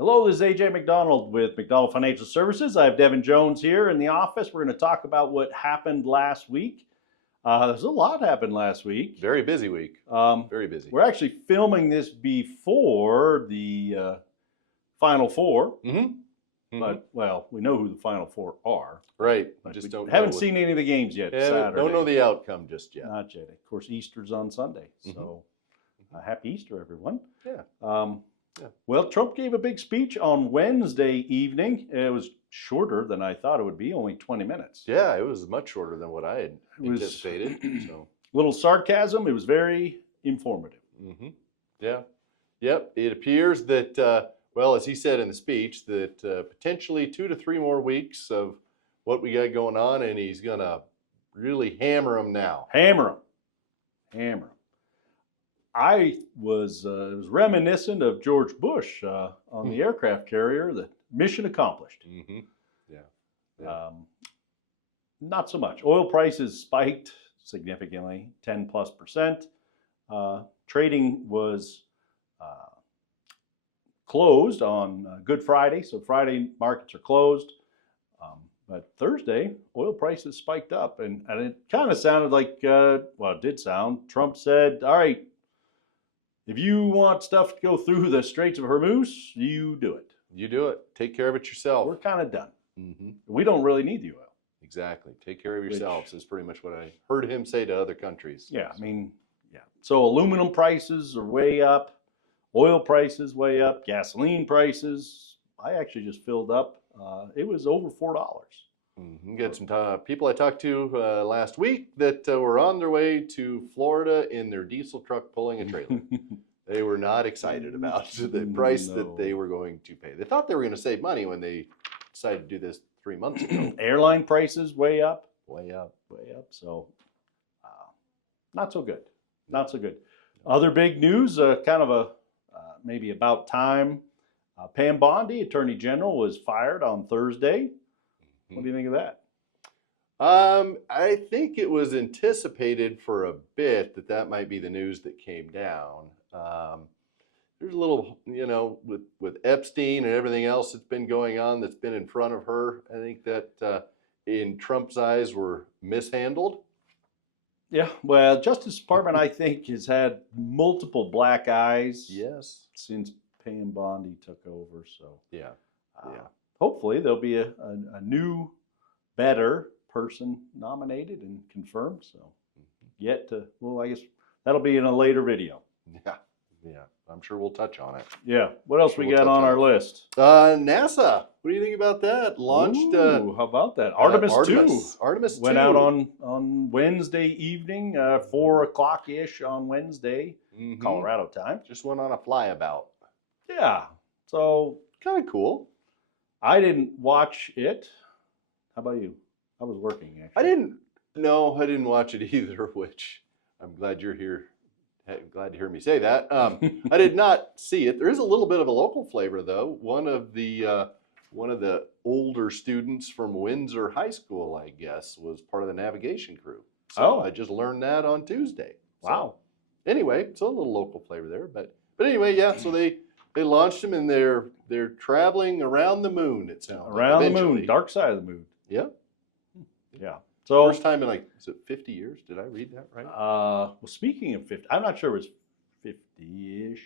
Hello, this is AJ Macdonald with Macdonald Financial Services. I have Devin Jones here in the office. We're going to talk about what happened last week. There's a lot happened last week. Very busy week. Very busy. We're actually filming this before the Final Four. But, well, we know who the Final Four are. Right. But just we haven't seen any of the games yet. Saturday. Don't know the outcome just yet. Not yet. Of course, Easter's on Sunday. So happy Easter, everyone. Yeah. Well, Trump gave a big speech on Wednesday evening. It was shorter than I thought it would be, only 20 minutes. Yeah, it was much shorter than what I had anticipated. So, little sarcasm. It was very informative. Yeah. Yep. It appears that, well, as he said in the speech, that potentially 2 to 3 more weeks of what we got going on, and he's going to really hammer them now. Hammer them. I was it was reminiscent of George Bush on the aircraft carrier. The mission accomplished. Yeah. Not so much. Oil prices spiked significantly, 10+%. Trading was closed on Good Friday, so Friday markets are closed. But Thursday, oil prices spiked up, and it kind of sounded like, well, it did sound. Trump said, all right, if you want stuff to go through the Straits of Hormuz, you do it. You do it. Take care of it yourself. We're kind of done. We don't really need the oil. Exactly. Take care of yourselves is pretty much what I heard him say to other countries. Yeah, I mean, yeah. So aluminum prices are way up. Oil prices way up. Gasoline prices. I actually just filled up. It was over $4. Got some people I talked to last week that were on their way to Florida in their diesel truck pulling a trailer. They were not excited about the price that they were going to pay. They thought they were going to save money when they decided to do this 3 months ago. Airline prices way up. Way up. So not so good. Not so good. Other big news, kind of a maybe about time. Pam Bondi, Attorney General, was fired on Thursday. What do you think of that? I think it was anticipated for a bit that might be the news that came down. There's a little, with Epstein and everything else that's been going on that's been in front of her. I think that in Trump's eyes were mishandled. Yeah, well, Justice Department, I think, has had multiple black eyes. Yes. Since Pam Bondi took over. So yeah. Hopefully there'll be a new, better person nominated and confirmed. So well, I guess that'll be in a later video. Yeah. I'm sure we'll touch on it. Yeah. What else we got on our list? NASA. What do you think about that? Launched. How about that? Artemis 2. Artemis 2 went out on Wednesday evening, 4 o'clock-ish on Wednesday, Colorado time. Just went on a flyabout. Yeah. So kind of cool. I didn't watch it. How about you? I was working, actually. I didn't watch it either, which I'm glad you're here. Glad to hear me say that. I did not see it. There is a little bit of a local flavor, though. One of the older students from Windsor High School, I guess, was part of the navigation crew. So I just learned that on Tuesday. Wow. So, anyway, so a little local flavor there, but anyway, yeah. So they launched them and they're traveling around the moon. It sounds around the moon, dark side of the moon. Yeah. Yeah. So first time in is it 50 years? Did I read that right? Well, speaking of 50, I'm not sure it was 50-ish,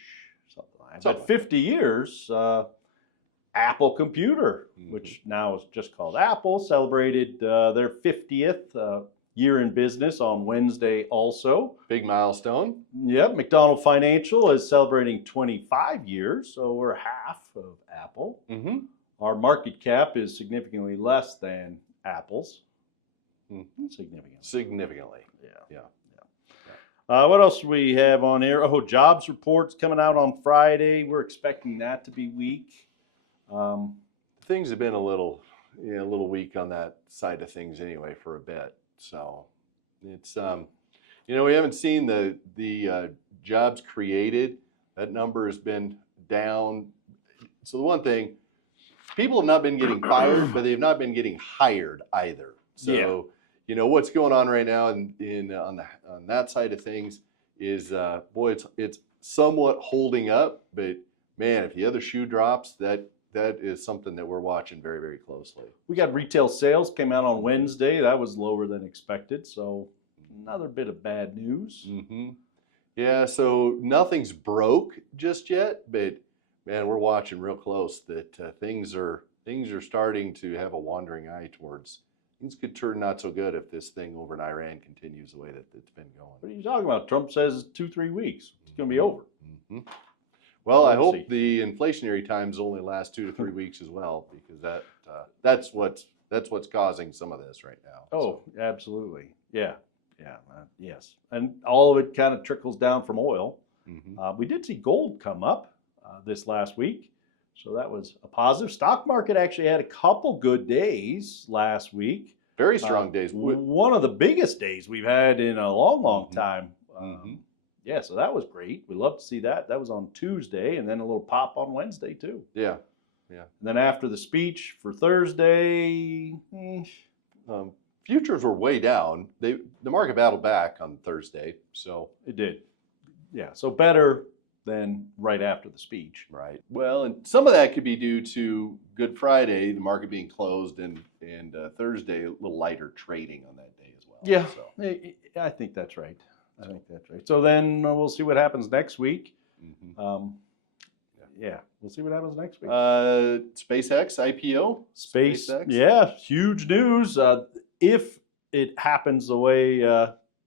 something like that. But 50 years, Apple Computer, which now is just called Apple, celebrated their 50th year in business on Wednesday also. Big milestone. Yep. Macdonald Financial is celebrating 25 years, so we're half of Apple. Our market cap is significantly less than Apple's. Significantly. Yeah. What else do we have on here? Oh, jobs reports coming out on Friday. We're expecting that to be weak. Things have been a little weak on that side of things anyway for a bit. So it's we haven't seen the jobs created. That number has been down. So the one thing, people have not been getting fired, but they've not been getting hired either. So what's going on right now on that side of things is boy, it's somewhat holding up, but man, if the other shoe drops, that is something that we're watching very, very closely. We got retail sales came out on Wednesday. That was lower than expected. So another bit of bad news. Mm-hmm. Yeah, so nothing's broke just yet, but man, we're watching real close that things are starting to have a wandering eye towards things could turn not so good if this thing over in Iran continues the way that it's been going. What are you talking about? Trump says 2-3 weeks. It's going to be over. Mm-hmm. Well, I We'll hope see. the inflationary times only last 2 to 3 weeks as well, because that's what's causing some of this right now. Oh, absolutely. Yeah. Yes. And all of it kind of trickles down from oil. Mm-hmm. We did see gold come up this last week. So that was a positive. Stock market actually had a couple good days last week. Very strong days. One of the biggest days we've had in a long, long Mm-hmm. time. Mm-hmm. Yeah, so that was great. We love to see that. That was on Tuesday, and then a little pop on Wednesday too. Yeah. And then after the speech for Thursday, Futures were way down. The market battled back on Thursday, so it did. Yeah, so better than right after the speech. right. Well, and some of that could be due to Good Friday, the market being closed, and Thursday a little lighter trading on that day as well. Yeah, So, I think that's right. I think that's right. So then we'll see what happens next week. mm-hmm. Yeah, we'll see what happens next week. SpaceX IPO. SpaceX. Yeah, huge news. If it happens the way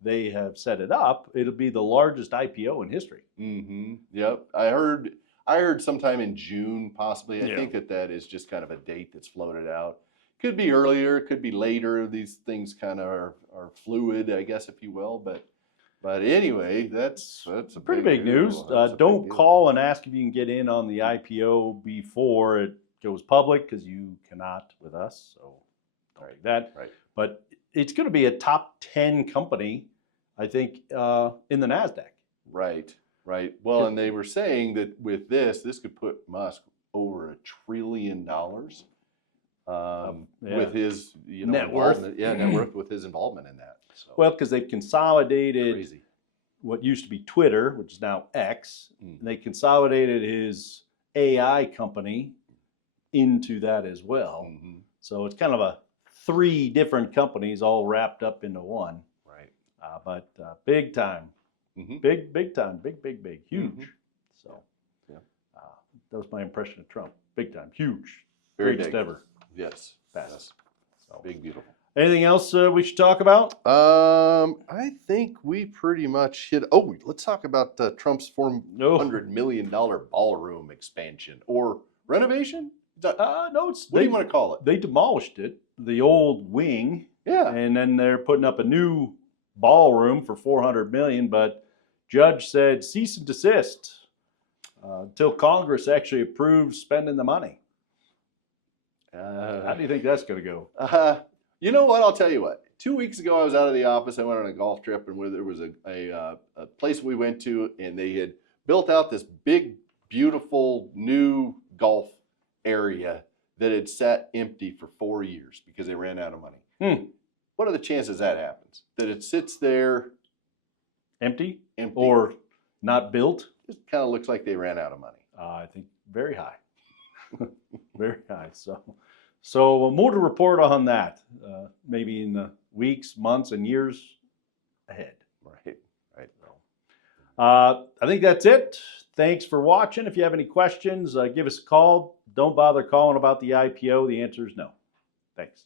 they have set it up, it'll be the largest IPO in history. Mm-hmm. Yep. I heard sometime in June, possibly. I Yeah. think that is just kind of a date that's floated out. Could be earlier, could be later. These things kind of are fluid, I guess, if you will. But anyway, that's a Pretty big news. deal. That's a big Don't deal. call and ask if you can get in on the IPO before it goes public, because you cannot with us. So don't do that. Right. But it's going to be a top 10 company, I think, in the NASDAQ. Right. Well, and they were saying that with this could put Musk over $1 trillion with his Net worth. involvement. Yeah, net worth with his involvement in that. So, Well, because they've consolidated crazy. what used to be Twitter, which is now X, Mm. and they consolidated his AI company into that as well. Mm-hmm. So it's kind of 3 different companies all wrapped up into one. Right. But big time, Mm-hmm. big time, big, huge. Mhm. So Yeah. that was my impression of Trump. Big time, huge, Very greatest big. ever, Yes. fast. Yes. So. Big, beautiful. Anything else we should talk about? I think we pretty much hit. Oh, let's talk about Trump's $400 million ballroom expansion or renovation. Is that, No, what do you want to call it? They demolished it, the old wing, Yeah. and then they're putting up a new ballroom for $400 million. But judge said cease and desist until Congress actually approves spending the money. How do you think that's going to go? You know what? I'll tell you what. 2 weeks ago, I was out of the office. I went on a golf trip, and where there was a place we went to, and they had built out this big, beautiful new golf area that had sat empty for 4 years because they ran out of money. What are the chances that happens? That it sits there Empty empty, or not built? just kind of looks like they ran out of money. I think very high. Very high. So more to report on that, maybe in the weeks, months, and years ahead. Right. I think that's it. Thanks for watching. If you have any questions, give us a call. Don't bother calling about the IPO. The answer is no. Thanks.